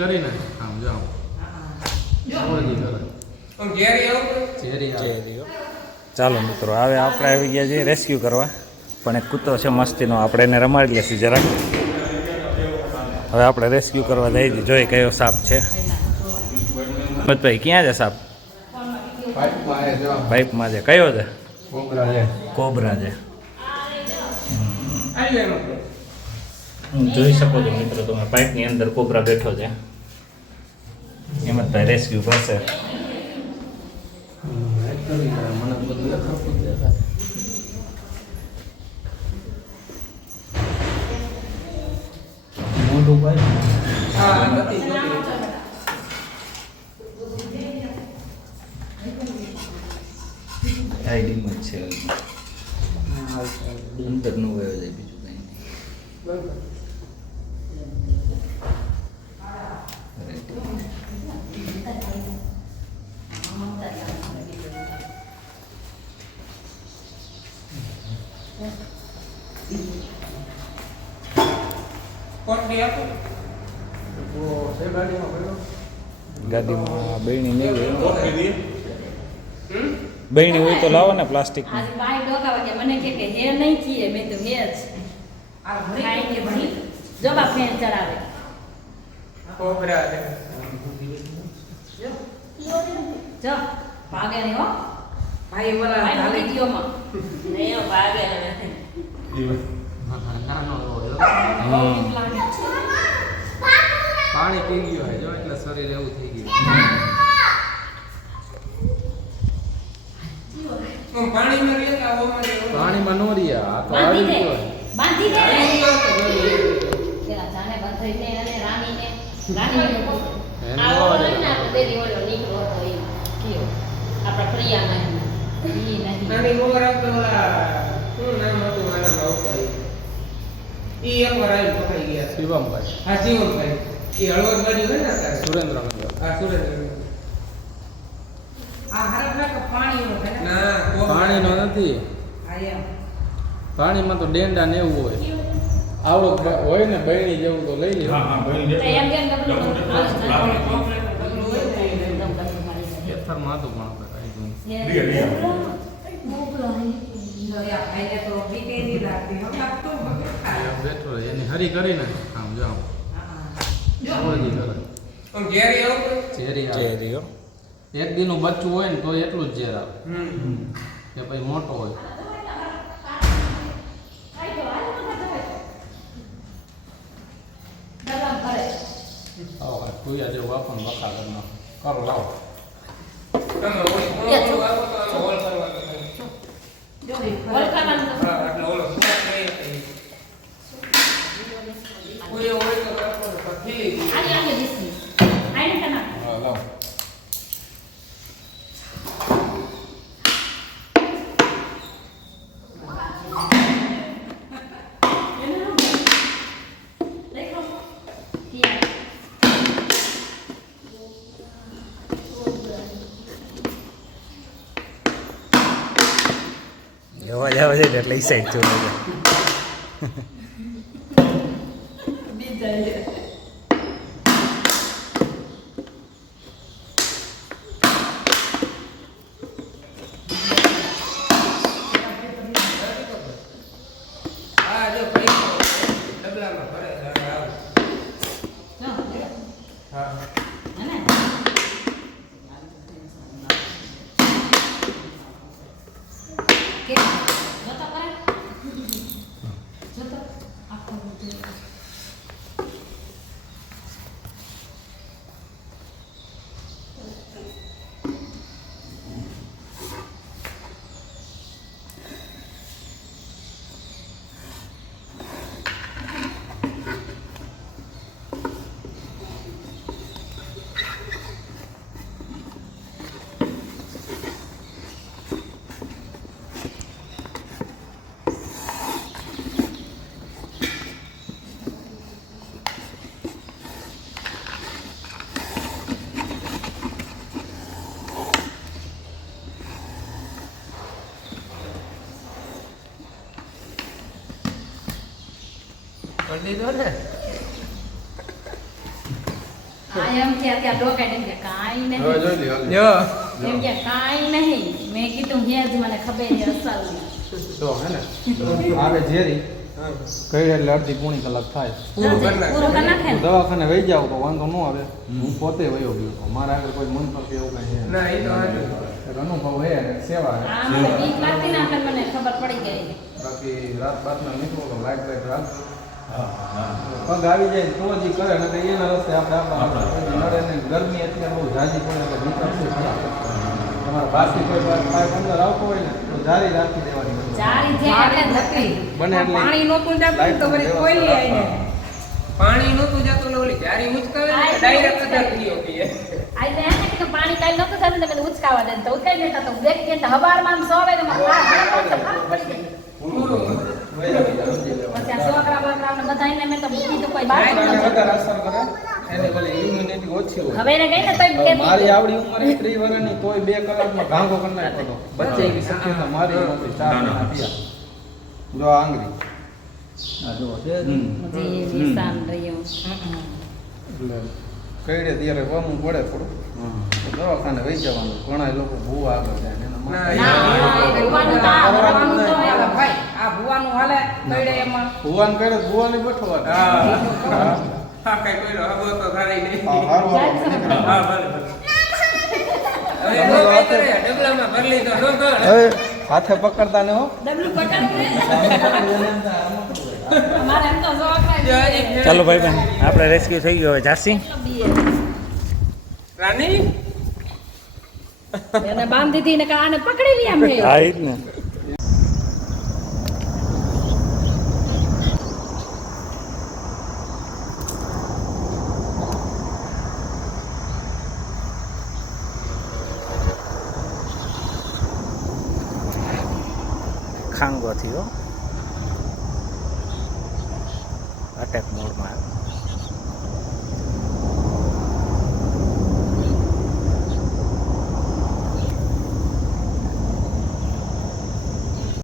કરીને આમ જાઓ ચાલો મિત્રો હવે આપણે આવી ગયા છીએ રેસ્ક્યુ કરવા, પણ એક કૂતરો છે મસ્તીનો, આપણે એને રમાડી લેશું જરાક. હવે આપણે રેસ્ક્યુ કરવા જઈ છીએ, જોઈએ કયો સાપ છે. ભાઈ ક્યાં છે સાપ? પાઇપમાં છે. કયો છે? કોબરા છે. જોઈ શકો છો મિત્રો તમે, પાઇપની અંદર કોબરા બેઠો છે. હિંમતભાઈ રેસ્ક્યુ કરશે. આઈડીમાં જ છે અંદર નું વયો જાય, બીજું કંઈ નહીં. ગાડીમાં બહેણી નહીં હોય, બહેણી હોય તો લાવો ને પ્લાસ્ટિક. મને કે હે નહીં કીએ, મેં તો હે જ જો બા ફેન ચડાવે જો ભાગે નહીં હો ભાઈ, બોલા વિડીયોમાં નહીં ભાગે પાણી પી ગયો હોય જો, એટલે શરીર એવું થઈ ગયું. પાણીમાં નો રહ્યા, આ તો આવી ગયો. બાંધી દે પેલા જાને બંધાઈને અને રાણીને આ ઓલો ને આપણે દેરી ઓલો નીકળો તો એ કયો આપણા પ્રિયા નહીં ઈ નહીં નાની મોર આપતો ઓલા શું નામ હતું આના આવતા ઈ એક વાર આવી પકડી ગયા. શિવમભાઈ. હા શિવમભાઈ, ઈ હળવદ બાજુ હોય ને અત્યારે. સુરેન્દ્રનગર. હા સુરેન્દ્રનગર. આ હરફના કે પાણીનો છે ને? ના પાણીનો નથી. આ એમ પાણીમાં તો ડેંડા ને એવું હોય. આવડો હોય ને બહેણી જેવું તો લઈ લે. એમ કેમ ડબલું ખેતરમાં હતું પણ આપણે કાંઈ જોયું. બેઠો રહે એની હરી કરીને આમ જાઓ ઘેરી આવું ઝેરી આવે. એક દીનું બચ્ચું હોય ને તો એટલું જ ઝેર આવે, કે પછી મોટો હોય. આવો કુયા જેવું આપણને વખા કરી નાખો. કરો લાવો. તમે ઓલ આવો તો ઓલ કરવા જો ઓલ કરવાનું તો હા એટલે ઓલો સુકાત નહીં કોઈ હોય તો આપો પછી આની આની દીસી આઈને કના હા લાવો. અવાજ આવે છે એટલે એ સાઈડ જોવા જાય. હા જો પૈસો ડબલામાં ભરે આવ હા કરી દીધો ને આ એમ કે અત્યારે ડોકાઈ એમ કે કાંઈ નહીં હવે જોઈ લ્યો જો એમ કે કાંઈ નહીં મેં કીધું હે જ મને ખબર છે અસલની તો હે ને આવે ઝેરી કઈ એટલે અડધી પોણી કલાક થાય પૂરું કરી નાખે ને દવાખાને વહી જાવ તો વાંધો ન આવે હું પોતે વયો ગયો હતો મારા આગળ કોઈ મંતર કે એવું કઈ ના એ તો હાચું. એક અનુભવ હે અને સેવા હે આ મને બીક લાગતી ને એટલે મને ખબર પડી ગઈ બાકી રાત બાતના નીકળો તો લાઈટ રાખજો પગ આવી જાય તો જ ઈ કરે ને એના રસ્તે આપણે નડે ને ગરમી અત્યારે બહુ ઝાઝી પડે એટલે નીકળશે ખરા તમારા બાકી કોઈ પાઇપ અંદર આવતો હોય ને તો જારી રાખી દેવાની અંદર. જારી જે એટલે ધપી બને એટલી પાણી નહોતું જતું તો વળી કોયલી આવીને પાણી નહોતું જતું ને ઓલી જારી ઉચકાવે ને ડાયરેક્ટ અંદર પીઓ પીએ. આઈ એને કે પાણી કાઈ નતું થતું ને મને ઉચકાવા દે તો ઉચકાઈ દેતા તો દેખ કે હવારમાં સોવે ને મારા પડી ગઈ પૂરું. પછી આ છોકરા બોકરાને બધાયને મેં તો બીજી તો કોઈ બાત પાણીને નથી વધારે અસર કરે એની ભલે ઇમ્યુનિટી ઓછી હોય હવે એને ગઈ ને તોય હવે કેતી મારી આવડી ઉંમર 30 વર્ષની તોય 2 કલાકમાં ઘાંગો કરી નાખ્યો હતો બચ્ચે એવી શક્યતા મારી નહોતી 4 મહિના થયા જો આ આંગળી આ જો છે મુજે નિશાન રહ્યો એટલે કઈડે ત્યારે વામું પડે થોડું તો દવાખાને વહી જવાનું ઘણા લોકો બહુ આગળ જાય ને એના ના, માથે ના ભગવાનનું તો આ ભગવાનનું તો હાલે ભાઈ આ ભુવાનું હાલે તળે એમાં ભુવાન કરે ભુવાને બઠવા હા હા કઈ કોઈનો હબો તો થાય નહીં. હારું હા ભલે ભલે. હવે બહુ કઈ કરે ડબલામાં ભરી લીધો નો કર. હવે હાથે પકડતા ને હો ડબલું પકડવું મારે એમ તો છોકરા જો હજી ફેર- ચાલો ભાઈ બહેન આપણે રેસ્ક્યુ થઈ ગયો હવે જાસી રાની એને બાંધી દીધી ને કાને પકડી લી અમે હા એ જ ને ખાંગો થયો અટેક મોડમાં